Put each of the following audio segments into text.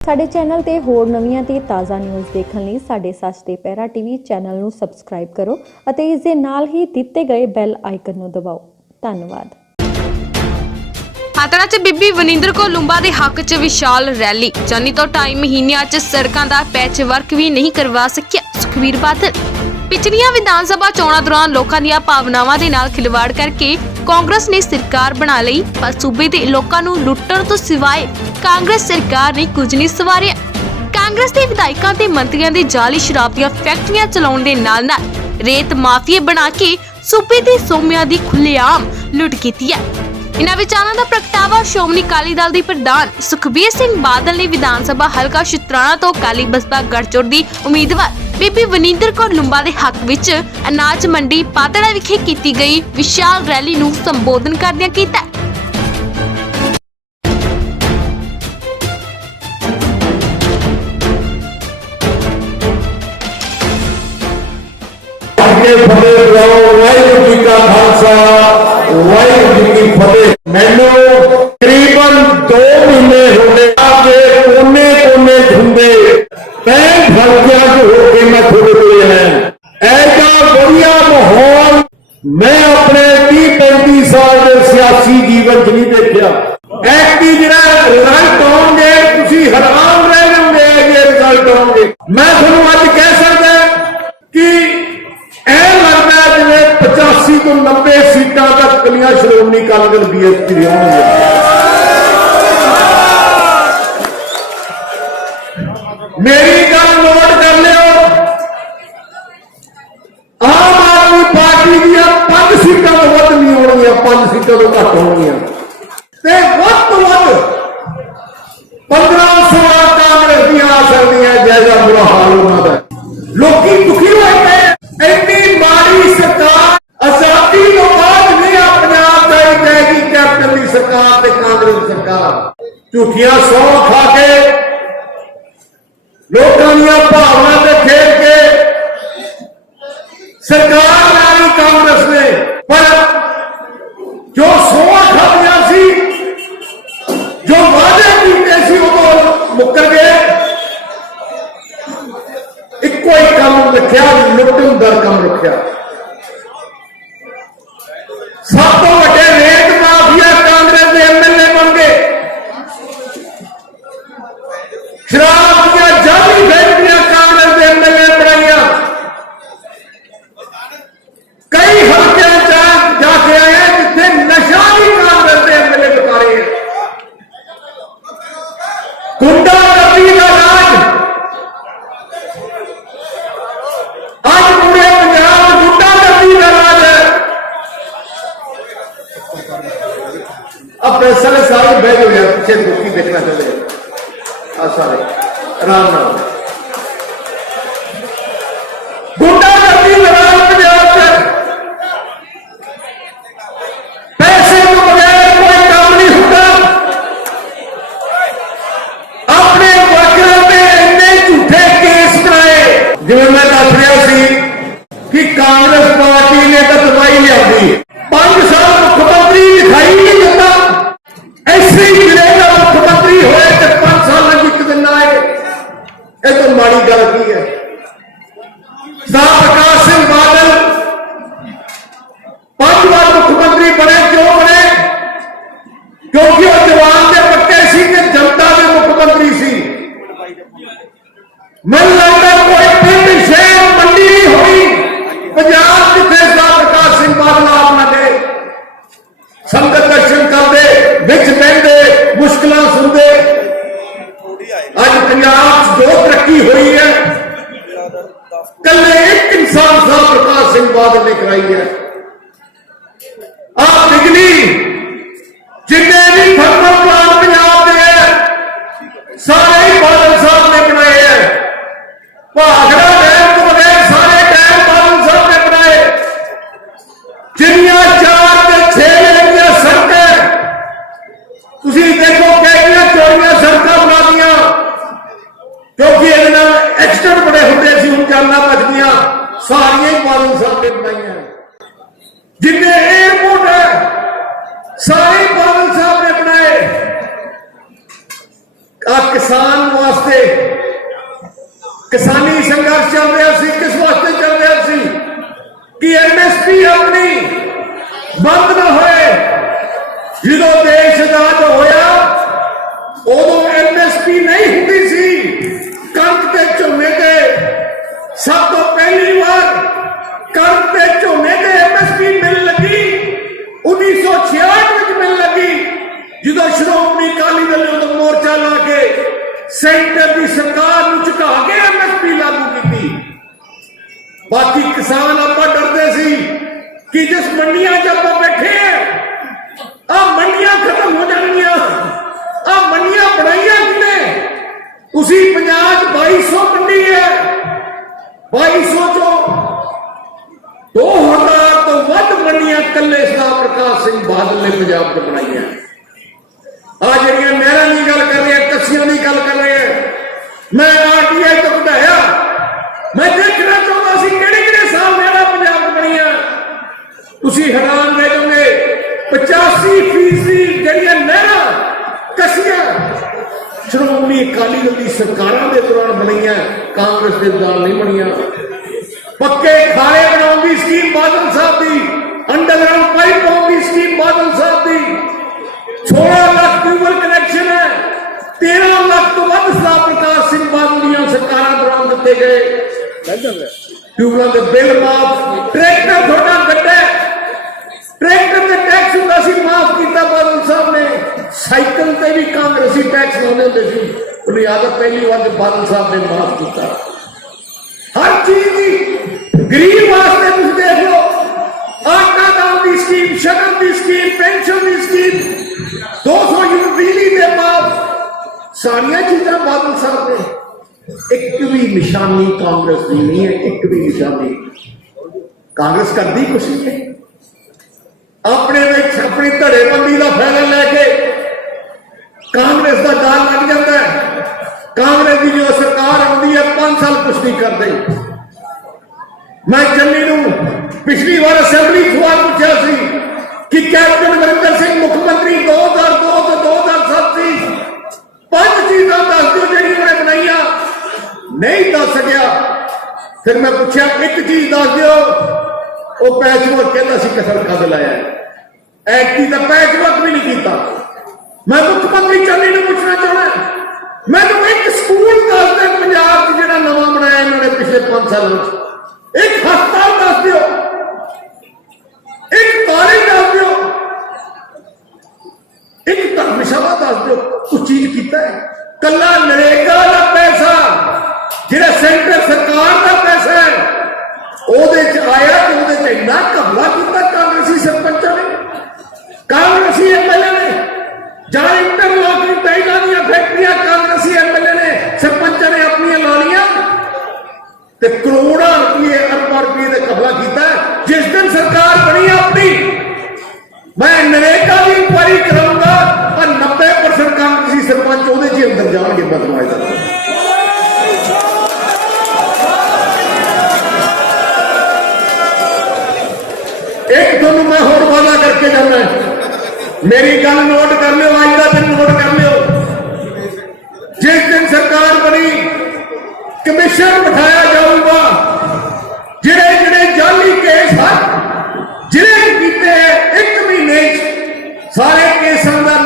ਸਾਡੇ ਚੈਨਲ ਤੇ ਹੋਰ ਨਵੀਆਂ ਤੇ ਤਾਜ਼ਾ ਨਿਊਜ਼ ਦੇਖਣ ਲਈ ਸਾਡੇ ਸੱਚ ਤੇ ਪਹਿਰਾ ਟੀਵੀ ਚੈਨਲ ਨੂੰ ਸਬਸਕ੍ਰਾਈਬ ਕਰੋ ਅਤੇ ਇਸ ਦੇ ਨਾਲ ਹੀ ਦਿੱਤੇ ਗਏ ਬੈਲ ਆਈਕਨ ਨੂੰ ਦਬਾਓ। ਧੰਨਵਾਦ। ਪਾਤੜਾ 'ਚ ਬੀਬੀ ਵਨਿੰਦਰ ਕੌਰ ਲੂੰਬਾ ਦੇ ਹੱਕ 'ਚ ਵਿਸ਼ਾਲ ਰੈਲੀ। ਜਾਨੀ ਤੋਂ 2.5 ਮਹੀਨਿਆਂ 'ਚ ਸੜਕਾਂ ਦਾ ਪੈਚ ਵਰਕ ਵੀ ਨਹੀਂ ਕਰਵਾ ਸਕਿਆ ਸੁਖਬੀਰ ਬਾਦਲ। ਪਿਛਲੀਆਂ ਵਿਧਾਨ ਸਭਾ ਚੋਣਾਂ ਦੌਰਾਨ ਲੋਕਾਂ ਦੀਆਂ ਭਾਵਨਾਵਾਂ ਦੇ ਨਾਲ ਖਿਲਵਾੜ ਕਰਕੇ ਕਾਂਗਰਸ ਨੇ ਸਰਕਾਰ ਬਣਾ ਲਈ, ਪਰ ਸੂਬੇ ਦੇ ਲੋਕਾਂ ਨੂੰ ਲੁੱਟਣ ਤੋਂ ਸਿਵਾਏ ਕਾਂਗਰਸ ਸਰਕਾਰ ਨੇ ਕੁਝ ਨਹੀਂ ਸਵਾਰਿਆ। ਕਾਂਗਰਸ ਦੇ ਵਿਧਾਇਕਾਂ ਤੇ ਮੰਤਰੀਆਂ ਦੇ ਜਾਲੀ ਸ਼ਰਾਬ ਦੀਆਂ ਫੈਕਟਰੀਆਂ ਚਲਾਉਣ ਦੇ ਨਾਲ-ਨਾਲ ਰੇਤ ਮਾਫੀਏ ਬਣਾ ਕੇ ਸੂਬੇ ਦੇ ਸੋਮਿਆਂ ਦੀ ਖੁੱਲ੍ਹੇਆਮ ਲੁੱਟ ਕੀਤੀ ਹੈ। ਇਨ੍ਹਾਂ ਵਿਚਾਰਾਂ ਦਾ ਪ੍ਰਗਟਾਵਾ ਸ਼੍ਰੋਮਣੀ ਅਕਾਲੀ ਦਲ ਦੇ ਪ੍ਰਧਾਨ ਸੁਖਬੀਰ ਸਿੰਘ ਬਾਦਲ ਨੇ ਵਿਧਾਨ ਸਭਾ ਹਲਕਾ ਸ਼ੁਤਰਾਣਾ ਤੋਂ ਅਕਾਲੀ ਬਸਪਾ ਗੜਚੋੜ ਦੀ ਉਮੀਦਵਾਰ ਬੀਬੀ ਵਨਿੰਦਰ ਕੌਰ ਲੂੰਬਾ ਦੇ ਹੱਕ ਵਿੱਚ ਅਨਾਜ ਮੰਡੀ ਪਾਤੜਾ ਵਿਖੇ ਕੀਤੀ ਗਈ ਵਿਸ਼ਾਲ ਰੈਲੀ ਨੂੰ ਸੰਬੋਧਨ ਕਰਦਿਆਂ ਕੀਤਾ। मैनू तकरीबन 2 महीने हो गए आपके कोने कोने घूमते 65 हल्कियां होके मैं थोड़े कोल है ऐसा बढ़िया माहौल मैं अपने 30-35 साल के सियासी जीवन च नहीं देखा। ऐसी जरा रिजल्ट आउंगे तुसी हैरान रह जाओगे। ये रिजल्ट आउंगे मैं थोड़ा अज कह सकता कि 85 तो 90 सीटां तक कलियां श्रोमणी अकाली दल बीएसपी दी होंगे। मेरी गल नोट कर लियो, आम आदमी पार्टी दी 5 सीटां तो वध नहीं होणगियां, 5 सीटां तो घट होणगियां ते वध तो वध 15-16 कांग्रेस दी आ सकदियां। जैसा बुरा हाल उन्हां दा लोकी दुखी होए पे इन्नी माड़ी सरकार आजादी तो बाद नहीं अपने आप जाएगी कैप्टन की सरकार ते कांग्रेस सरकार झूठियां सौ खा के लोगों दी भावना से खेल के सरकार लाई कांग्रेस ने, पर जो सोआ खादियां सी जो वादे कीते सी वो मुकर गए। इको ही काम रखा लुटन दर काम रखा। सब तो वड्डे रेत माफिया कांग्रेस के एमएलए बन गए। शराब दी जाली फैक्ट्रियां कांग्रेस के एमएलए बनाई। कई हल्के जाके आए जिथे नशा भी कांग्रेस के एमएलए बता रहे हैं। गुंडागर्दी का राज आज पूरे पंजाब में गुंडागर्दी का राज है। अब सारे सारे बह गए पीछे दुखी देखना चाहते सारे आराम नाल गुंडागर्दी लड़ाई पंजाब में पैसे को बगैर कोई काम नहीं होता। अपने वर्करों पे इन्ने झूठे केस कराए जिवें मैं दस रहा सी कि कांग्रेस पार्टी ने तो दवाई लिया 5 साल मुख्यमंत्री दिखाई नहीं देता। ऐसे ही गिरेगा मुख्यमंत्री होए तो 5 साल में एक दिन आए। ये तो माड़ी गल की है। प्रकाश सिंह बादल 5 बार मुख्यमंत्री बने। क्यों बने? क्योंकि वो जवान के पक्के सी कि जनता के मुख्यमंत्री सी। मैं लगता कोई पिंड शहर मंडी नहीं हुई पंजाब जिथे प्रकाश सिंह बादल आप ना गए संगत दर्शन करते बिच बहते मुश्किल सुनते। अज पंजाब जो तरक्की हुई है कल एक इंसान साहब प्रकाश सिंह बादल ने कराई है। आप बिजली जिन्ने भी थर्मल प्लांट पंजाब के है सारे ही बादल साहब ने बनाए हैं। भाखड़ा डैम तो बगैर सारे डैम बादल साहब ने बनाए। जिन्नियां 4 ते 6 लेन दी सड़क तुसी देखो कैदियां चोरियां सड़कां बना दियां क्योंकि एक्सीडेंट बड़े होते सी हुण जाना बचदियां सारियां ही बादल साहब ने बनाई। जिन्ने एयरपोर्ट है सारे बादल साहब ने बनाए। किसान वास्ते किसानी संघर्ष चल रहा सी, किस वास्ते चल रहा सी कि MSP अपनी बंद ना होए। जो देश आजाद होया उदों MSP नहीं होती सी। कणक ते झोने ते सब तो पहली बार कणक ते झोने ते MSP मिल लगी 1966 में मिल लगी, जो श्रोमणी अकाली दल ने उदों मोर्चा ला के सेंटर की सरकार को झुका के MSP लागू की। बाकी किसान आप डरते सी कि जिस मंडियां च आप बैठे हैं आ मंडियां खत्म हो जाएंगियां। आ मंडियां बनाइया किने? उसी पंजाब 2200 मंडी है, 2200 चो 2000 तो वध मंडियां कल्ले सरदार प्रकाश सिंह बादल ने पंजाब च बनाई। आ जड़ियां नहरां की गल कर रहे हैं, कस्सियां की गल कर रहे हैं, मैं RTI तो बढ़ाया। मैं देखना चाहता सी किहड़े साल नहरां पंजाब च बणियां। तुसीं हैरान रह जाओगे 85% जड़ियां नहरां कस्सियां श्रोमणी अकाली दल की सरकारां दे दौरान बणियां, कांग्रेस के दौरान नहीं बणियां। पक्के खाले बनाउण दी स्कीम बादल साहब की, अंडरग्राउंड पाइप पाउण दी स्कीम बादल साहब की, 16 लाख ट्यूबल कनैक्शन है, 13 लाख तो वध सरदार प्रकाश सिंह बादल दी सरकारां दौरान दिते गए। ट्यूबलों के बिल माफ, ट्रैक्टर थोड़ा गड्ढा ट्रैक्टर के टैक्स होता सी माफ किया बादल साहब ने। साइकिल पे भी कांग्रेसी टैक्स लाने होते सी, उन्हें याद है पहली बार बादल साहब ने माफ किया। हर चीज की गरीब वास्ते तुम देख लो, आटा दाल की स्कीम, शगन की स्कीम, पेंशन की स्कीम, 200 यूनिट बिजली के माफ, सारिया चीजा बादल साहब ने। एक भी निशानी कांग्रेस की नहीं है, एक भी निशानी। कांग्रेस करती कुछ नहीं, अपने अपनी धड़ेबंदी का फायदा लैके कांग्रेस का दाल लग जाता है। कांग्रेस की जो सरकार आती है 5 साल कुछ नहीं करते। मैं चन्नी नूं पिछली बार असेंबली सवाल पूछा सी कि कैप्टन अमरिंदर सिंह मुख्यमंत्री 2002 तो 2007 सी, 5 चीजा दस दो जी उन्हें बनाइया, नहीं दस सकिया। फिर मैं पूछा एक चीज दस दो, वो पैचवर्क कहता सी कसर कद लाया, ऐती का पैचवर्क भी नहीं किया। मैं मुख्यमंत्री चन्नी नूं पूछना चाहना, मैं एक स्कूल दस दे पंजाब जो नवा बनाया इन्होंने पिछले 5 सालों, एक हस्पताल दस दो, एक कॉलेज दस दो, एक धर्मशाला दस दो, कुछ चीज किया है? कला नरेगा का पैसा जिहड़ा सेंटर सरकार का पैसा है ਉਹਦੇ ਚ आया तो ਉਹਦੇ ਚ ਇੰਨਾ ਘਪਲਾ ਕੀਤਾ कांग्रेसी सरपंचों ने, कांग्रेसी MLA ने, जहां इंटरलॉक की टाइलों दी फैक्ट्रियां कांग्रेसी MLA ने सरपंचों ने अपनी ला लिया ते करोड़ों रुपये अरबों रुपये का घपला किया। जिस दिन सरकार बनी अपनी, मैं नरेगा की इंक्वायरी कराऊंगा और 90% कांग्रेसी सरपंच ਉਹਦੇ ਚ अंदर जाएंगे बदमाश। एक दोनों मैं होर वादा करके जाना है, मेरी गल नोट कर लो, आज का दिन नोट कर लो। जिस दिन सरकार बनी कमीशन बिठाया जाऊंगा, जिहड़े जिहड़े जाली केस हैं जिन्हें कीते हैं 1 महीने सारे केसां दा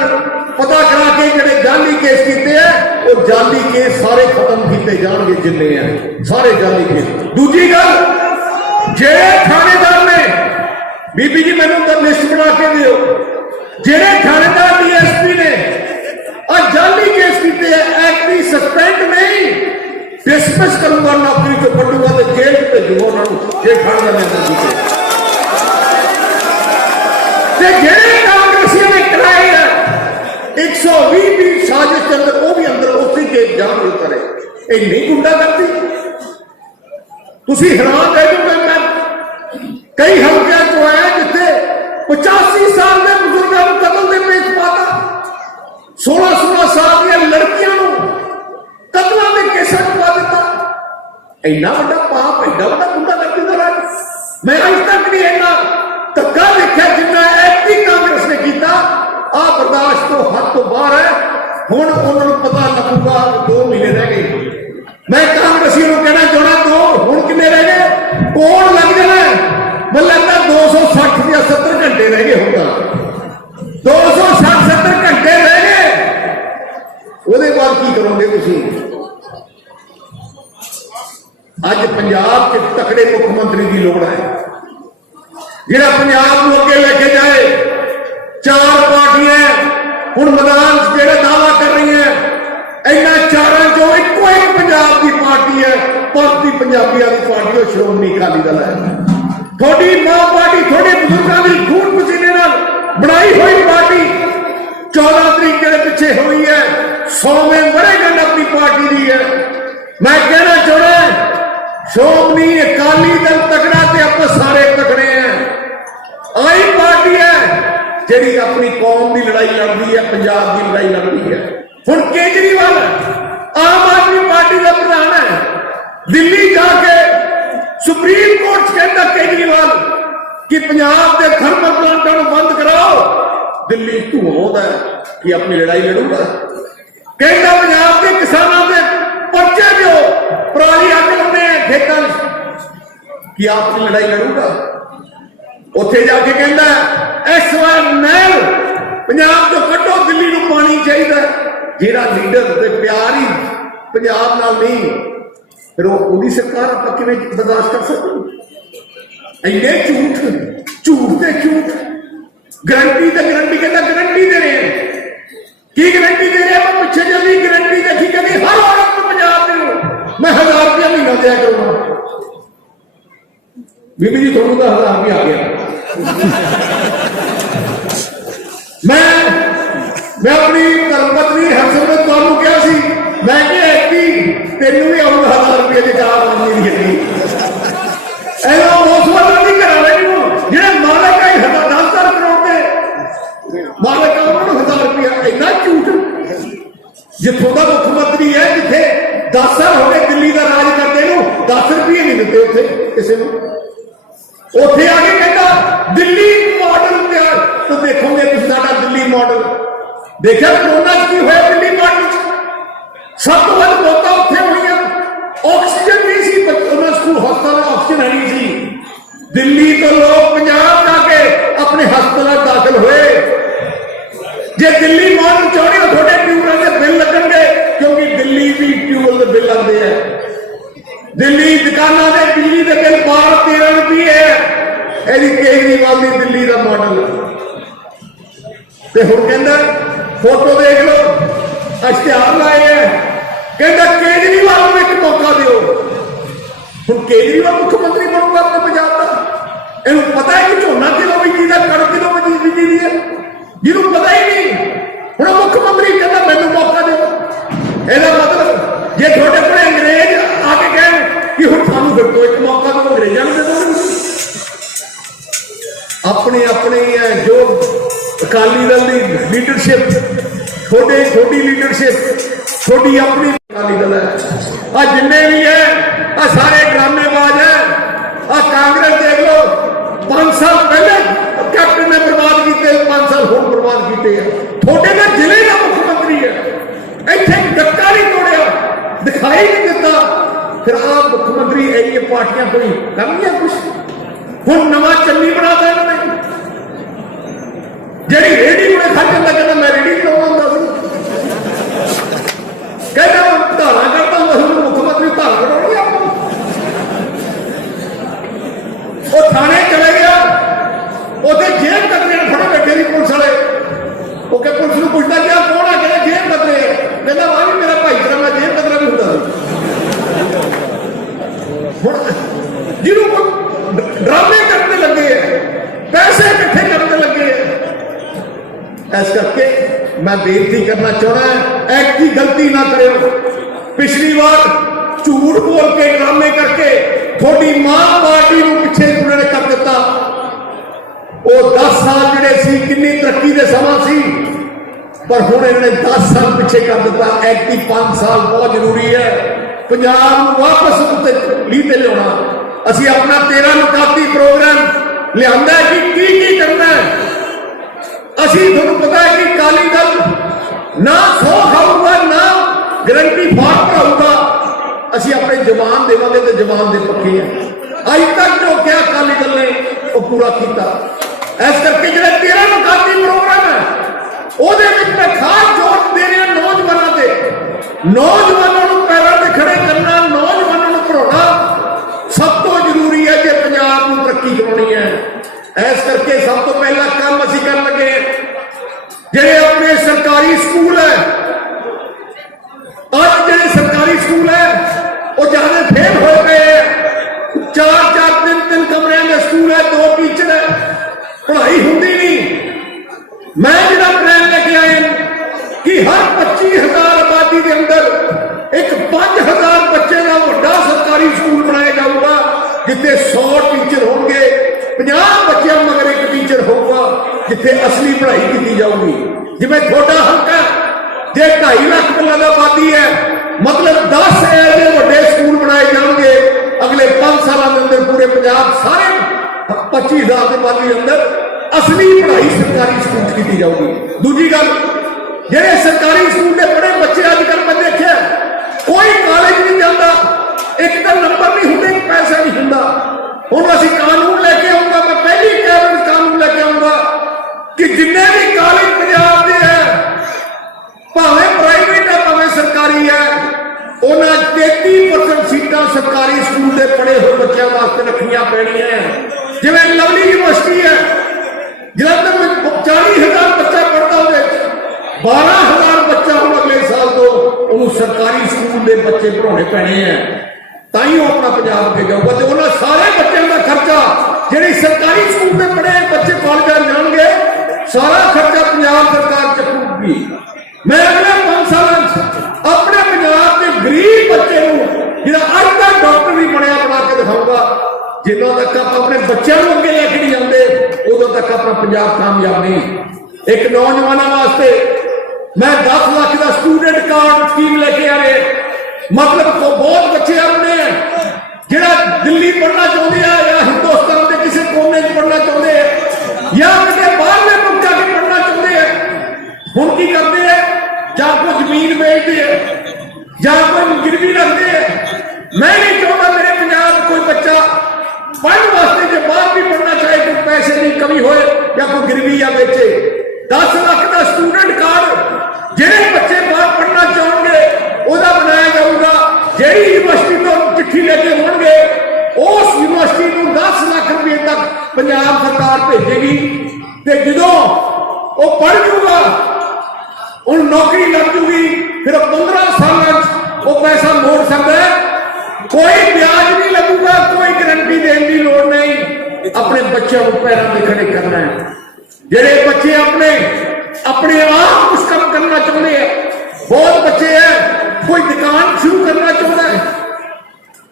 पता करा के जिहड़े जाली केस कीते हैं वो जाली केस सारे खत्म किए जाएंगे, जिन्ने हैं सारे जाली केस। दूजी गल, जिहड़े थानेदार ने बीबी जी मैनू तो लिस्ट बना के दियो, जेड़े थानेदार DSP ने और जाली केस किए एक्टली सस्पेंड नहीं, डिसमिस करूंगा, नौकरी तो कटूंगा तो जेल भेजूंगा उन्होंने जे थानेदार ने जेड़े कांग्रेसियों ने कराए है 120 की साजिश के अंदर, वो भी अंदर उसी के जान करे। इन्नी गुंडा करती तुसी हैरान रह जाओगे। मैं कई हल्के तो आया जिथे 85 साल के बुजुर्गों को कतल के पेच पाता, 16-16 साल दी लड़कियों कतलों के केसा पा दिता। इन्ना बड़ा पाप, इन्ना बड़ा गुंडा करती का राज मैं अज तक नहीं इन्ना धक्का देखा जिन्ना एक्टिव कांग्रेस ने किया। आ बर्दाश्त तो हद तो बाहर है। ਹੁਣ ਉਹਨਾਂ ਨੂੰ ਪਤਾ ਲੱਗੂਗਾ 2 ਮਹੀਨੇ ਰਹਿ ਗਏ। ਮੈਂ ਕਾਂਗਰਸੀਆਂ ਨੂੰ ਕਹਿਣਾ ਚਾਹੁੰਦਾ ਹੁਣ ਕਿੰਨੇ ਰਹਿ ਗਏ? ਕੋਣ ਲੱਗ ਜਾਣਾ? ਮੈਨੂੰ ਲੱਗਦਾ 260 ਜਾਂ 70 ਘੰਟੇ ਰਹਿ ਗਏ ਹੋਊਗਾ। 260-70 ਘੰਟੇ ਰਹਿ ਗਏ। ਉਹਦੇ ਬਾਅਦ ਕੀ ਕਰੋਗੇ ਤੁਸੀਂ? ਅੱਜ ਪੰਜਾਬ 'ਚ ਤਕੜੇ ਮੁੱਖ ਮੰਤਰੀ ਦੀ ਲੋੜ ਹੈ, ਜਿਹੜਾ ਪੰਜਾਬ ਨੂੰ ਅੱਗੇ ਲੈ ਕੇ ਜਾਏ। 4 ਪਾਰਟੀਆਂ ਹੁਣ ਮੈਦਾਨ 'ਚ ਜਿਹੜੇ ਦਾਅਵਾ ਕਰ ਰਹੀਆਂ, ਇਹਨਾਂ 4ਾਂ 'ਚੋਂ ਇੱਕੋ ਇੱਕ ਪੰਜਾਬ ਦੀ ਪਾਰਟੀ ਹੈ, ਭਾਰਤੀ ਪੰਜਾਬੀਆਂ ਦੀ ਪਾਰਟੀ, ਉਹ ਸ਼੍ਰੋਮਣੀ ਅਕਾਲੀ ਦਲ ਹੈ। ਤੁਹਾਡੀ ਮਾਂ ਪਾਰਟੀ ਤੁਹਾਡੇ ਬਜ਼ੁਰਗਾਂ ਦੀ ਖੂਨ ਪਸੀਨੇ ਨਾਲ ਬਣਾਈ ਹੋਈ ਪਾਰਟੀ 14 ਤਰੀਕ ਜਿਹੜੇ ਪਿੱਛੇ ਹੋਈ ਹੈ, 100ਵੇਂ ਵਰ੍ਹੇਗੰਢ ਆਪਣੀ ਪਾਰਟੀ ਦੀ ਹੈ। ਮੈਂ ਕਹਿਣਾ ਚਾਹੁੰਦਾ ਸ਼੍ਰੋਮਣੀ ਅਕਾਲੀ ਦਲ ਤਕੜਾ ਤੇ ਆਪਾਂ ਸਾਰੇ ਤਕੜੇ ਆ। ਆਈ ਪਾਰਟੀ ਹੈ ਜਿਹੜੀ ਆਪਣੀ ਕੌਮ ਦੀ ਲੜਾਈ ਲੜਦੀ ਹੈ, ਪੰਜਾਬ ਦੀ ਲੜਾਈ ਲੜਦੀ ਹੈ। ਹੁਣ ਕੇਜਰੀਵਾਲ ਆਮ ਆਦਮੀ ਪਾਰਟੀ ਦਾ ਪ੍ਰਧਾਨ ਹੈ, ਦਿੱਲੀ ਜਾ ਕੇ ਸੁਪਰੀਮ ਕੋਰਟ 'ਚ ਕਹਿੰਦਾ ਕੇਜਰੀਵਾਲ ਕਿ ਪੰਜਾਬ ਦੇ ਥਰਮਲ ਪਲਾਂਟਾਂ ਨੂੰ ਬੰਦ ਕਰਾਓ। ਦਿੱਲੀ ਧੂੰਆਂ ਹੈ ਕਿ ਆਪਣੀ ਲੜਾਈ ਲੜੂਗਾ। ਕਹਿੰਦਾ ਪੰਜਾਬ ਦੇ ਕਿਸਾਨਾਂ ਦੇ ਪਰਚੇ ਦਿਓ, ਪਰਾਲੀ ਅੱਗ ਲਾਉਂਦੇ ਆ ਖੇਤਾਂ 'ਚ, ਕਿ ਆਪਣੀ ਲੜਾਈ ਲੜੂਗਾ। ਉੱਥੇ ਜਾ ਕੇ ਕਹਿੰਦਾ ਇਸ ਵਾਰ ਨਹਿਰ ਪੰਜਾਬ ਤੋਂ ਕੱਢੋ, ਦਿੱਲੀ ਨੂੰ ਪਾਣੀ ਚਾਹੀਦਾ। ਜਿਹੜਾ ਲੀਡਰ ਤੇ ਪਿਆਰ ਹੀ ਪੰਜਾਬ ਨਾਲ ਨਹੀਂ, ਫਿਰ ਉਹਦੀ ਸਰਕਾਰ ਆਪਾਂ ਕਿਵੇਂ ਬਰਦਾਸ਼ਤ ਕਰ ਸਕਦੇ? ਇੰਨੇ ਝੂਠ ਤੇ ਝੂਠ। ਗਰੰਟੀ ਤੇ ਗਰੰਟੀ, ਕਹਿੰਦਾ ਗਰੰਟੀ ਦੇ ਰਹੇ ਆ। ਕੀ ਗਰੰਟੀ ਦੇ ਰਹੇ ਆਪਾਂ? ਪਿੱਛੇ ਜਲਦੀ ਗਰੰਟੀ ਦੇਖੀ, ਕਹਿੰਦੀ ਹਰ ਔਰਤ ਨੂੰ ਪੰਜਾਬ ਦੇ ਨੂੰ ਮੈਂ 1000 ਰੁਪਇਆ ਮਹੀਨਾ ਦਿਆ ਕਰੂੰਗਾ। ਬੀਬੀ ਜੀ ਤੁਹਾਨੂੰ ਤਾਂ 1000 ਰੁਪਇਆ ਆ ਗਿਆ। ਮੈਂ ਆਪਣੀ ਧਰਮਪਤਨੀ ਹਰਸਿਮਰਤ ਕੌਰ ਨੂੰ ਕਿਹਾ ਸੀ, ਮੈਂ ਕਿਹਾ ਐਤਕੀ ਤੈਨੂੰ ਵੀ ਆਊਗਾ 1000 ਰੁਪਏ ਦੀ ਕਾਰ ਆਉਣੀ ਦੀ ਗੱਡੀ। ਇਹਦਾ ਉਸ ਵਾਰ ਨਹੀਂ ਕਰਾ ਰਹੇ ਨੂੰ ਜਿਹੜੇ ਮਾਲਕ ਹੈ 10,000 ਕਰੋੜ ਦੇ ਮਾਲਕ, ਉਹਨਾਂ ਨੂੰ 1000 ਰੁਪਇਆ। ਇੰਨਾ ਝੂਠ। ਜਿੱਥੋਂ ਦਾ ਮੁੱਖ ਮੰਤਰੀ ਹੈ, ਜਿੱਥੇ 10 ਸਾਲ ਹੋ ਗਏ ਦਿੱਲੀ ਦਾ ਰਾਜ ਕਰਦੇ ਨੂੰ, 10 ਰੁਪਏ ਨਹੀਂ ਦਿੱਤੇ ਉੱਥੇ ਕਿਸੇ ਨੂੰ। ਉੱਥੇ ਆ ਕੇ ਕਹਿੰਦਾ ਦਿੱਲੀ ਮਾਡਲ ਤਿਆਰ। ਤਾਂ ਦੇਖੋਗੇ ਤੁਸੀਂ ਸਾਡਾ ਦਿੱਲੀ ਮਾਡਲ ਦੇਖਿਆ ਕਰੋਨਾ 'ਚ ਕੀ ਹੋਇਆ? ਦਿੱਲੀ ਮਾਡਲ 'ਚ ਸਭ ਤੋਂ ਵੱਧ ਮੌਤਾਂ ਉੱਥੇ ਹੋਈਆਂ। ਆਕਸੀਜਨ ਨਹੀਂ ਸੀ, ਉਹਨਾਂ ਸਕੂਲ ਹਸਪਤਾਲਾਂ ਆਕਸੀਜਨ ਨਹੀਂ ਸੀ। ਦਿੱਲੀ ਤੋਂ ਲੋਕ ਪੰਜਾਬ ਜਾ ਕੇ ਆਪਣੇ ਹਸਪਤਾਲਾਂ ਦਾਖਲ ਹੋਏ। ਜੇ ਦਿੱਲੀ ਮਾਡਲ ਚਾਹੁੰਦੇ ਹੋ ਤੁਹਾਡੇ ਟਿਊਬਵੈੱਲ ਦੇ ਬਿੱਲ ਲੱਗਣਗੇ, ਕਿਉਂਕਿ ਦਿੱਲੀ ਵੀ ਟਿਊਬਵੈੱਲ ਦੇ ਬਿੱਲ ਆਉਂਦੇ ਆ। ਦਿੱਲੀ ਦੁਕਾਨਾਂ ਦੇ ਬਿਜਲੀ ਦੇ ਬਿੱਲ 12-13 ਰੁਪਏ ਹੈ। ਇਹਦੀ ਕੇਜਰੀਵਾਲ ਦੀ ਦਿੱਲੀ ਦਾ ਮਾਡਲ। ਤੇ ਹੁਣ ਕਹਿੰਦਾ ਫੋਟੋ ਦੇਖ ਲਓ, ਇਸ਼ਤਿਹਾਰ ਲਾਏ ਹੈ, ਕਹਿੰਦਾ ਕੇਜਰੀਵਾਲ ਨੂੰ ਇੱਕ ਮੌਕਾ ਦਿਓ। ਹੁਣ ਕੇਜਰੀਵਾਲ ਮੁੱਖ ਮੰਤਰੀ ਬਣੂਗਾ ਆਪਣੇ ਪੰਜਾਬ ਦਾ। ਇਹਨੂੰ ਪਤਾ ਹੈ ਕਿ ਝੋਨਾ ਕਿਲੋ ਬੀਜੀ ਦਾ, ਕਣਕ ਕਿਲੋ ਬੀਜੀ ਦੀ ਹੈ, ਜਿਹਨੂੰ ਪਤਾ ਹੀ ਨਹੀਂ। ਹੁਣ ਮੁੱਖ ਮੰਤਰੀ ਕਹਿੰਦਾ ਮੈਨੂੰ ਮੌਕਾ ਦਿਓ। ਇਹਦਾ ਮਤਲਬ ਜੇ ਤੁਹਾਡੇ ਕੋਲ ਅੰਗਰੇਜ਼ ਆ ਕੇ ਕਹਿਣ ਕਿ ਹੁਣ ਸਾਨੂੰ ਫਿਰ ਕੋਈ ਮੌਕਾ ਦਿਓ, ਅੰਗਰੇਜ਼ਾਂ ਨੂੰ ਦੇ ਦਿਓ। ਆਪਣੇ ਹੈ ਜੋ ਅਕਾਲੀ ਦਲ ਦੀ ਲੀਡਰਸ਼ਿਪ, ਤੁਹਾਡੀ ਲੀਡਰਸ਼ਿਪ, ਤੁਹਾਡੀ ਆਪਣੀ ਅਕਾਲੀ ਦਲ ਹੈ। ਆ ਜਿੰਨੇ ਵੀ ਹੈ ਆ ਸਾਰੇ ਡਰਾਮੇਬਾਜ਼ ਹੈ। ਆ ਕਾਂਗਰਸ ਦੇਖ ਲਓ, 5 ਸਾਲ ਪਹਿਲੇ ਕੈਪਟਨ ਨੇ ਬਰਬਾਦ ਕੀਤੇ, 5 ਸਾਲ ਹੋਰ ਬਰਬਾਦ ਕੀਤੇ ਆ। ਤੁਹਾਡੇ ਦਾ ਜ਼ਿਲ੍ਹੇ ਦਾ ਮੁੱਖ ਮੰਤਰੀ ਹੈ, ਇੱਥੇ ਡੱਕਾ ਨਹੀਂ ਤੋੜਿਆ, ਦਿਖਾਈ ਨਹੀਂ ਦਿੱਤਾ। ਫਿਰ ਆਪ ਮੁੱਖ ਮੰਤਰੀ ਇਹ ਪਾਰਟੀਆਂ ਕੋਈ ਕਰਨੀਆਂ ਕੁਛ। ਹੁਣ ਨਵਾਂ ਚੰਨੀ ਬਣਾਤਾ ਇਹਨਾਂ ਨੇ, ਜਿਹੜੀ ਰੇਹੜੀ ਕੋਲੇ ਖੜ ਜਾਂਦਾ, ਕਹਿੰਦਾ ਮੈਂ ਰੇਹੜੀ ਲਾਉਂਦਾ ਸੀ, ਕਹਿੰਦਾ ਧਾਰਾ ਕਰਦਾ ਹੁੰਦਾ ਸੀ, ਮੁੱਖ ਮੰਤਰੀ ਧਾਰਾ ਕਢਾਉਣੀ ਆਪਾਂ। ਉਹ ਥਾਣੇ ਚਲੇ ਗਿਆ, ਉੱਥੇ ਜੇਲ੍ਹ ਕਤਰੇ ਨੇ ਫੜੇ ਬੈਠੇ ਸੀ ਪੁਲਿਸ ਵਾਲੇ। ਉਹ ਕਿ ਪੁਲਿਸ ਨੂੰ ਪੁੱਛਦਾ ਕਿ ਕੌਣ ਆ? ਕਹਿੰਦਾ ਜੇਲ੍ਹ ਕਤਰੇ। ਕਹਿੰਦਾ ਵਾਹ ਵੀ ਮੇਰਾ ਭਾਈਚਾਰਾ, ਮੈਂ ਜੇਲ੍ਹ ਕਤਰਾ ਵੀ ਹੁੰਦਾ ਸੀ। ਹੁਣ ਜਿਹਨੂੰ ਡਰਾਮੇ ਕਰਨ ਲੱਗੇ ਹੈ, ਪੈਸੇ ਇਕੱਠੇ ਕਰਨ ਲੱਗੇ ਹੈ। ਇਸ ਕਰਕੇ ਮੈਂ ਬੇਨਤੀ ਕਰਨਾ ਚਾਹੁੰਦਾ, ਐਤਕੀ ਗਲਤੀ ਨਾ ਕਰਿਓ। ਪਿਛਲੀ ਵਾਰ ਝੂਠ ਬੋਲ ਕੇ ਡਰਾਮੇ ਕਰਕੇ ਤੁਹਾਡੀ ਮਾਂ ਪਾਰਟੀ ਨੂੰ ਪਿੱਛੇ ਉਹਨਾਂ ਨੇ ਕਰ ਦਿੱਤਾ। ਉਹ 10 ਸਾਲ ਜਿਹੜੇ ਸੀ ਕਿੰਨੀ ਤਰੱਕੀ ਦੇ ਸਮਾਂ ਸੀ, ਪਰ ਹੁਣ ਇਹਨਾਂ ਨੇ 10 ਸਾਲ ਪਿੱਛੇ ਕਰ ਦਿੱਤਾ। ਐਤਕੀ 5 ਸਾਲ ਬਹੁਤ ਜ਼ਰੂਰੀ ਹੈ ਪੰਜਾਬ ਨੂੰ ਵਾਪਸ ਉੱਤੇ ਲੀਹ ਤੇ ਲਿਆਉਣਾ। ਅਸੀਂ ਆਪਣਾ 13 ਮੁਕਾਬਲੀ ਪ੍ਰੋਗਰਾਮ ਲਿਆਂਦਾ ਕਿ ਕੀ ਕਰਨਾ ਹੈ। ਅਸੀਂ ਤੁਹਾਨੂੰ ਪਤਾ ਹੈ ਕਿ ਅਕਾਲੀ ਦਲ ना 100 खाऊगा ना गारंटी फार पढ़ाऊगा, ਅਸੀਂ अपने जवान देवांगे तो जवान दे पक्के हैं। अज तक जो क्या अकाली दल ने वो पूरा किया। इस करके जो 13 मुकामी प्रोग्राम है ਉਹਦੇ ਵਿੱਚ मैं खास जोर दे रहा नौजवानों से, नौजवानों को पैरों ते खड़े करना, नौजवानों को पढ़ाना सब तो जरूरी है जे पंजाब को तरक्की करानी है। इस करके सब तो पहला काम असीं कर लगे ਜਿਹੜੇ अपने सरकारी स्कूल है, आज ਜਿਹੜੇ सरकारी स्कूल है वो ज्यादा फेल हो गए। 4-4 3-3 कमरे के स्कूल है, 2 टीचर है, पढ़ाई होंगी नहीं। मैं जिहड़ा प्लान लेके आया कि हर 25,000 आबादी के अंदर एक 5,000 बच्चे का बड़ा सरकारी स्कूल बनाया जाऊगा, जिथे 100 टीचर होंगे, 50 बच्चों मगर एक टीचर होगा, जिथे असली पढ़ाई की जाऊगी। जिवें थोड़ा हल्का जे 2.5 लाख पिंडां दी आबादी है, मतलब 10 ऐसे बड़े स्कूल बनाए जाएंगे अगले 5 सालों के अंदर पूरे पंजाब सारे 25,000 की आबादी के अंदर असली पढ़ाई सरकारी स्कूल की जाऊगी। दूसरी गल, जेडे सरकारी स्कूल के बड़े बच्चे अजकल मैं देखिया कोई कॉलेज नहीं जाता, एक तो नंबर नहीं होंगे, पैसा नहीं होंगे। हुण असीं कानून लेके आऊंगा, मैं पहली कैबिनेट कानून लेके आऊंगा कि जिन्ने भी कॉलेज पंजाब के है, भावें प्राइवेट है भावें सरकारी है, उन्हें 33% सीटां सरकारी स्कूल के पढ़े हुए बच्चों वास्ते रखनियां पैणियां हैं। जिवें लवली यूनिवर्सिटी है जलंधर में 40,000 बच्चा पढ़ता हो, 12,000 बच्चा हम अगले साल तो उन्होंने सरकारी स्कूल के बच्चे पढ़ाने पैने हैं, ताई वो अपना पंजाब के जाऊगा। तो उन्होंने सारे बच्चों का खर्चा ਜਿਹੜੇ सरकारी स्कूल में पढ़े बच्चे कॉलेज जाएंगे, सारा खर्चा पंजाब सरकार चुकूगी। मैं अगले 5 साल अपने पंजाब के गरीब बच्चे को जो अज तक डॉक्टर भी बनया बना के दिखाऊंगा, जिन्हों तक आप अपने बच्चों को अगे लेके नहीं जाते उदों तक अपना पंजाब कामयाब नहीं। एक नौजवानों वास्ते मैं 10 लाख का स्टूडेंट कार्ड स्कीम लेके आ रहे, मतलब तो बहुत बच्चे अपने जिहड़ा दिल्ली पढ़ना चाहते हैं या हिंदुस्तान के किसी कोने पढ़ना चाहते हैं या किसी बाहरले मुल्क जाके पढ़ना चाहते हैं, हुण की करते हैं ਜਾਂ कोई जमीन बेचते हैं या कोई गिरवी रखते हैं। मैं नहीं चाहता मेरे पंजाब कोई बच्चा पढ़ने वास्ते जो बाहर भी पढ़ना चाहे, कोई पैसे की कमी हो या कोई गिरवी या बेचे। 10 लाख का स्टूडेंट कार्ड जेडे बच्चे बाहर पढ़ना चाहेंगे वह बनाया जाऊगा। जेडी यूनिवर्सिटी तो चिट्ठी लेके होंगे उस यूनिवर्सिटी को 10 लाख रुपये तक पंजाब सरकार भेजेगी, तो जो वो पढ़ जूगा उन नौकरी लग जूगी, फिर 15 साल वो पैसा मोड़ सकता है, कोई ब्याज नहीं लगूगा, कोई गारंटी देने की लोड़ नहीं। अपने बच्चों को पैरों पे खड़े करना है। जेडे बच्चे अपने अपने आप कुछ काम करना चाहते हैं, बहुत बच्चे हैं, कोई दुकान शुरू करना चाहता है,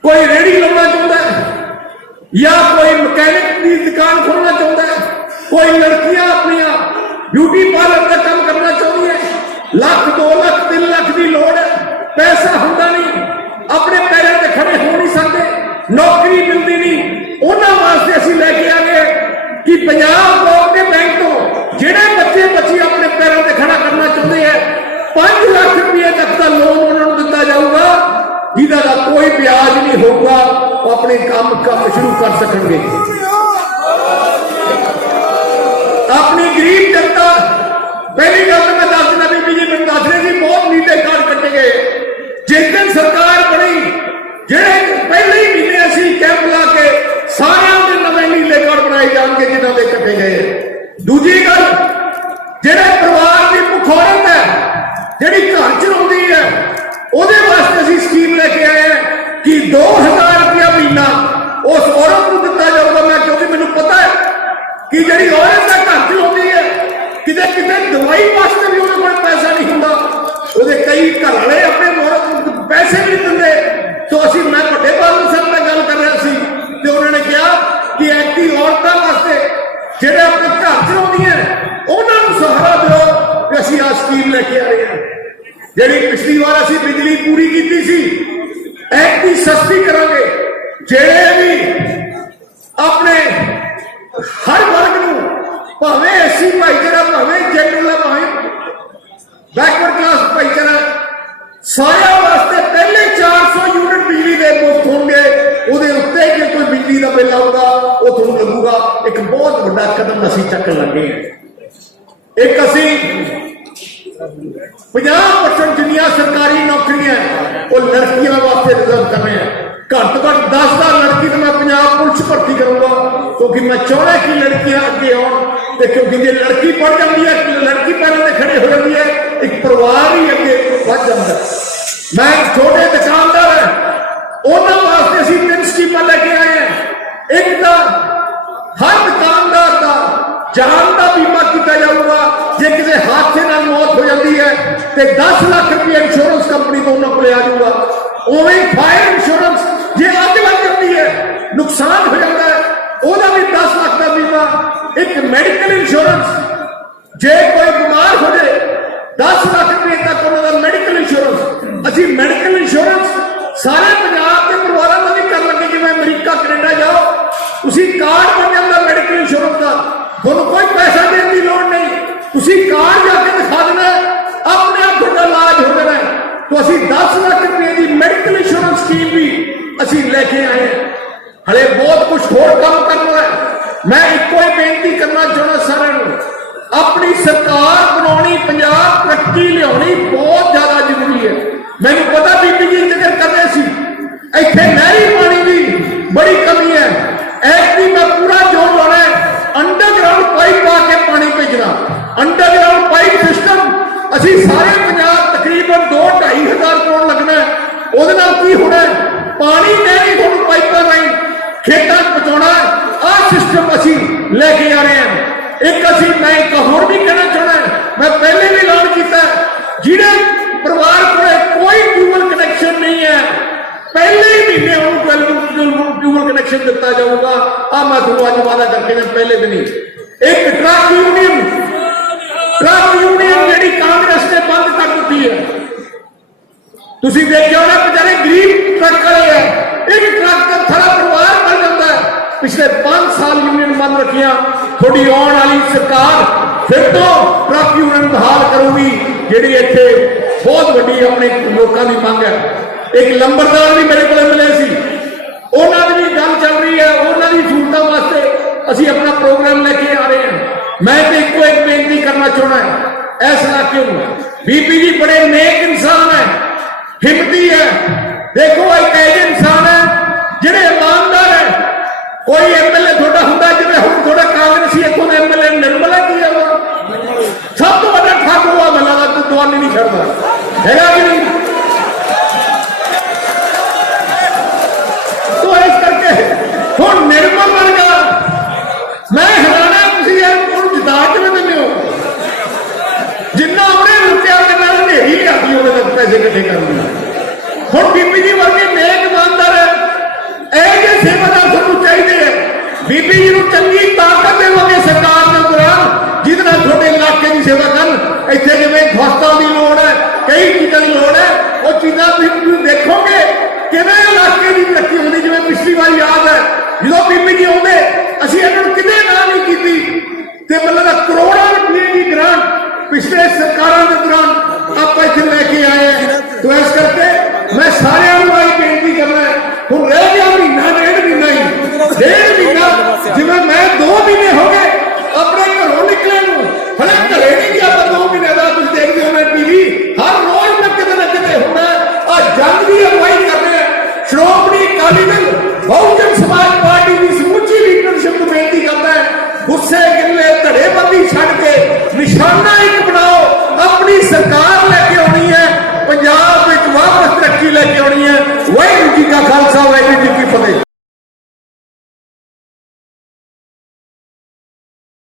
कोई रेहड़ी लाना चाहता है या कोई मैकेनिक की दुकान खोलना चाहता है, कोई लड़कियां अपनी ब्यूटी पार्लर का काम करना चाहती है, लाख 2 लाख 3 लाख की लोड़ है, पैसा होता नहीं, अपने पैरों पे खड़े हो नहीं सकते, नौकरी मिलती नहीं। उन्होंने वास्ते असीं लेके आ गए कि पंजाब कोऑपरेटिव बैंक तो जेडे बच्चे बच्ची अपने पैरों पे खड़ा करना चाहते हैं 5 लाख रुपये तक का लोन उन्होंने दिता जाऊगा, जिसका कोई ब्याज नहीं होगा, वो अपने काम शुरू कर सकेंगे। अपनी गरीब जनता, पहली गल तो मैं दस दिना बीबी जी मैं दस रही थी, बहुत नीले कार्ड कटे गए। जिस दिन सरकार बनी जेडे पहले ही महीने असीं कैंप ला के सारे के नवे नीले कार्ड बनाए जाएंगे जिन्हों के कटे गए। दूजी गल, जेडे परिवार की भुख औरत है जिहड़ी घर चलाउंदी है, ਉਹਦੇ वास्ते असीं स्कीम लेके आए हैं कि 2,000 रुपया महीना उस औरत को दिता जाऊगा। मैं क्योंकि मैनूं पता है कि जिहड़ी औरत का घर चलाउंदी है किते किते दवाई वास्ते भी उहदे कोल पैसा नहीं हुंदा, ਉਹਦੇ कई घर वाले अपने औरत को पैसे नहीं दिंदे। तो असीं मैं ਵੱਡੇ ਬਾਦਲ ਸਾਹਿਬ ਨਾਲ ਗੱਲ कर रहा सी ते उन्होंने कहा कि ऐसी औरतों वास्ते जिहड़े अपने घर चलाउंदियां उन्हां नूं सहारा दिओ कि असीं आ स्कीम लेके आ रहे हैं। जिहड़ी पिछली बार असीं बिजली पूरी कीती सी, ऐसी सस्ती करांगे, जिहड़े भी अपने हर वर्ग नूं भावें एसी भाईचारा भावें जनरल भावें बैकवर्ड क्लास भाईचारा सारे वास्ते पहले 400 यूनिट बिजली के मुफ्त होंगे, ਉਹਦੇ ਉੱਤੇ ਜੇ ਕੋਈ ਬਿਜਲੀ ਦਾ ਬਿੱਲ ਆਊਗਾ ਉਹ ਤੁਹਾਨੂੰ ਲੱਗੂਗਾ। ਇੱਕ ਬਹੁਤ ਵੱਡਾ ਕਦਮ ਅਸੀਂ ਚੱਕਣ ਲੱਗੇ ਹਾਂ। ਇੱਕ ਅਸੀਂ 50% ਜਿੰਨੀਆਂ ਸਰਕਾਰੀ ਨੌਕਰੀਆਂ ਉਹ ਲੜਕੀਆਂ ਵਾਸਤੇ ਰਿਜ਼ਰਵ ਕਰ ਰਹੇ ਹਾਂ। ਘੱਟ ਤੋਂ ਘੱਟ 10,000 ਲੜਕੀ ਤਾਂ ਮੈਂ ਪੰਜਾਬ ਪੁਲਿਸ ਭਰਤੀ ਕਰੂੰਗਾ, ਕਿਉਂਕਿ ਮੈਂ ਚਾਹੁੰਦਾ ਕਿ ਲੜਕੀਆਂ ਅੱਗੇ ਆਉਣ। ਤੇ ਕਿਉਂਕਿ ਜੇ ਲੜਕੀ ਪੜ ਜਾਂਦੀ ਹੈ, ਲੜਕੀ ਪੈਰਾਂ ਤੇ ਖੜੇ ਹੋ ਜਾਂਦੀ ਹੈ, ਇੱਕ ਪਰਿਵਾਰ ਹੀ ਅੱਗੇ ਵੱਧ ਜਾਂਦਾ। ਮੈਂ ਛੋਟੇ ਦੁਕਾਨਦਾਰ ਹਾਂ, ਉਹਨਾਂ ਵਾਸਤੇ ਅਸੀਂ 3 ਸਕੀਮਾਂ ਲੈ ਕੇ ਆਏ ਹਾਂ। ਇੱਕ ਤਾਂ ਹਰ ਦੁਕਾਨਦਾਰ ਦਾ ਜਾਨ ਦਾ ਬੀਮਾ ਕੀਤਾ ਜਾਊਗਾ। ਜੇ ਕਿਸੇ ਹਾਦਸੇ ਨਾਲ ਮੌਤ ਹੋ ਜਾਂਦੀ ਹੈ ਤੇ 10 ਲੱਖ ਰੁਪਏ ਇੰਸ਼ੋਰੈਂਸ ਕੰਪਨੀ ਤੋਂ ਉਹਨਾਂ ਕੋਲ ਆ ਜਾਊਗਾ। ਉਵੇਂ ਫਾਇਰ ਇੰਸ਼ੋਰੈਂਸ, ਜੇ ਅੱਗ ਲੱਗ ਜਾਂਦੀ ਹੈ, ਨੁਕਸਾਨ ਹੋ ਜਾਂਦਾ ਹੈ, ਉਹਦਾ ਵੀ 10 ਲੱਖ ਦਾ ਬੀਮਾ। ਇੱਕ ਮੈਡੀਕਲ ਇੰਸ਼ੋਰੈਂਸ, ਜੇ ਕੋਈ ਬਿਮਾਰ ਹੋ ਜਾਏ 10 ਲੱਖ ਰੁਪਏ ਤੱਕ ਉਹਨਾਂ ਦਾ ਮੈਡੀਕਲ ਇੰਸ਼ੋਰੈਂਸ। ਅਸੀਂ ਮੈਡੀਕਲ ਇੰਸ਼ੋਰੈਂਸ ਸਾਰੇ ਪੰਜਾਬ ਦੇ ਪਰਿਵਾਰਾਂ ਦਾ ਵੀ ਕਰਨ ਲੱਗੇ। ਜਿਵੇਂ ਅਮਰੀਕਾ ਕੈਨੇਡਾ ਜਾਓ, ਤੁਸੀਂ ਕਾਰਡ ਬਣ ਜਾਂਦਾ ਮੈਡੀਕਲ ਇੰਸ਼ੋਰੈਂਸ ਦਾ, ਤੁਹਾਨੂੰ ਕੋਈ ਪੈਸਾ ਦੇਣ ਦੀ ਲੋੜ ਨਹੀਂ। ਤੁਸੀਂ ਕਾਰਡ ਜਾ ਕੇ ਦਿਖਾ ਦੇਣਾ, ਆਪਣੇ ਆਪ ਤੁਹਾਡਾ ਇਲਾਜ ਹੋ ਜਾਣਾ। तो असी 10 लाख रुपए की मेडिकल इंश्योरेंस स्कीम भी असी लेके आए हैं। हले बहुत कुछ होर काम करना है। मैं एको ही बेनती करना चाहना सारे, अपनी सरकार बनानी, पंजाब तरक्की लियानी बहुत ज्यादा जरूरी है। मैनू पता बीबी जी जिक्र कर रहे सी, इत्थे नहरी पानी की बड़ी कमी है। ऐसी मैं पूरा जोर लाना है, अंडरग्राउंड पाइप पा के पानी भेजना। अंडरग्राउंड पाइप सिस्टम असी सारे पंजाब तकरीबन 2-2.5 हज़ार करोड़ लगना है। ਉਹਦੇ ਨਾਲ ਕੀ ਹੋਣਾ, ਪਾਣੀ ਨਹੀਂ ਤੁਹਾਨੂੰ ਪਾਈਪਾਂ ਰਾਹੀਂ ਖੇਤਾਂ 'ਚ ਪਹੁੰਚਾਉਣਾ। ਆਹ ਸਿਸਟਮ ਅਸੀਂ ਲੈ ਕੇ ਆ ਰਹੇ ਹਾਂ। ਇੱਕ ਅਸੀਂ ਮੈਂ ਇੱਕ ਹੋਰ ਵੀ ਕਹਿਣਾ ਚਾਹੁੰਦਾ, ਮੈਂ ਪਹਿਲੇ ਵੀ ਐਲਾਨ ਕੀਤਾ, ਜਿਹੜੇ ਪਰਿਵਾਰ ਕੋਲੇ ਕੋਈ ਟਿਊਬਲ ਕਨੈਕਸ਼ਨ ਨਹੀਂ ਹੈ, ਪਹਿਲੇ ਹੀ ਮਹੀਨੇ ਉਹਨੂੰ ਟਿਊਬਲ ਕਨੈਕਸ਼ਨ ਦਿੱਤਾ ਜਾਊਗਾ। ਆਹ ਮੈਂ ਤੁਹਾਨੂੰ ਅੱਜ ਵਾਅਦਾ ਕਰਕੇ ਮੈਂ ਪਹਿਲੇ ਦਿਨ ਹੀ। ਇੱਕ ਟਰੱਕ यूनियन ਜਿਹੜੀ ਕਾਂਗਰਸ ਨੇ ਬੰਦ ਕਰ ਦਿੱਤੀ ਹੈ। ਤੁਸੀਂ ਦੇਖਿਆ ਹੋਣਾ ਵਿਚਾਰੇ ਗਰੀਬ ਟਰੱਕ ਵਾਲੇ ਹੈ, ਇੱਕ ਟਰੱਕ ਦਾ ਸਾਰਾ ਪਰਿਵਾਰ ਬਣ ਜਾਂਦਾ ਹੈ। ਪਿਛਲੇ 5 ਸਾਲ यूनियन ਬੰਦ ਰੱਖੀਆਂ। ਤੁਹਾਡੀ ਆਉਣ ਵਾਲੀ ਸਰਕਾਰ ਫਿਰ ਤੋਂ ਟਰੱਕ यूनियन ਬਹਾਲ ਕਰੂਗੀ, ਜਿਹੜੀ ਇੱਥੇ ਬਹੁਤ ਵੱਡੀ ਆਪਣੇ ਲੋਕਾਂ ਦੀ ਮੰਗ ਹੈ। ਇੱਕ ਲੰਬਰਦਾਰ ਵੀ ਮੇਰੇ ਕੋਲ ਮਿਲੇ ਸੀ, ਉਹਨਾਂ ਦੀ ਵੀ ਗੱਲ ਚੱਲ ਰਹੀ ਹੈ। ਉਹਨਾਂ ਦੀ ਸਹੂਲਤਾਂ ਵਾਸਤੇ ਅਸੀਂ ਆਪਣਾ ਪ੍ਰੋਗਰਾਮ ਲੈ ਕੇ ਆ ਰਹੇ ਹਾਂ। मैं तो एको एक बेनती करना चाहना है, इस इलाके में बीपी जी बड़े नेक इंसान है, हिम्मती है। देखो एक ऐसे इंसान है जिहड़े ईमानदार है। कोई एमएलए थोड़ा होंगे जिवें हुण थोड़ा कांग्रेसी इत्थों दे एमएलए निर्मल है, की है वो सब तो बड़ा ठग हुआ मला दा कोई दवानी नहीं छड्डदा हैगा कि नहीं। तो इस करके हुण निर्मल वर्गा मैं हैरान जिन्ना अपने रुपया के नाल नेरी लियाती होवे तक पैसे इकट्ठे कर दिए। हुण बीबी जी वर्गे नेक ईमानदार है, ऐसे सेवादार सानू चाहिए है। बीबी जी नूं चंगी ताकत देवांगे सरकार दे दौरान, जिहदे नाल तुहाडे इलाके की सेवा करन। इत्थे जिवें फस्टां दी लोड़ है, कई चीज़ां दी लोड़ है, वो चीज़ां तुसीं देखोगे किवें इलाके की तरक्की होंदी। जिवें पिछली बार याद है जदों बीबी जी आउंदे, असीं इन्हां नूं किते ना नहीं कीती ते मतलब करोड़ों रुपये की ग्रांट पिछले सरकारों के दौरान आप इतने लेके आए हैं। तो इस करके मैं सारे बेनती करना है, हम रह गया महीना 1.5 महीना ही, 1.5 महीना जिवें मैं 2 महीने हो गए अपने घरों निकले हले घरे नहीं गया। 2 महीने का तुम देखते हो टीवी हर रोज मैं किते ना किते होना। जंग की अगुवाई कर रहे हैं श्रोमणी अकाली दल बहुजन समाज पार्टी की समूची लीडरशिप को बेनती करता है, गुस्से गिले धड़ेबंदी छड़ के निशाना एक बनाओ, अपनी सरकार लेके आनी है, पंजाब में वापस तरक्की लेके आनी है। वाहिगुरू जी का खालसा, वाहिगुरू जी की फतेह।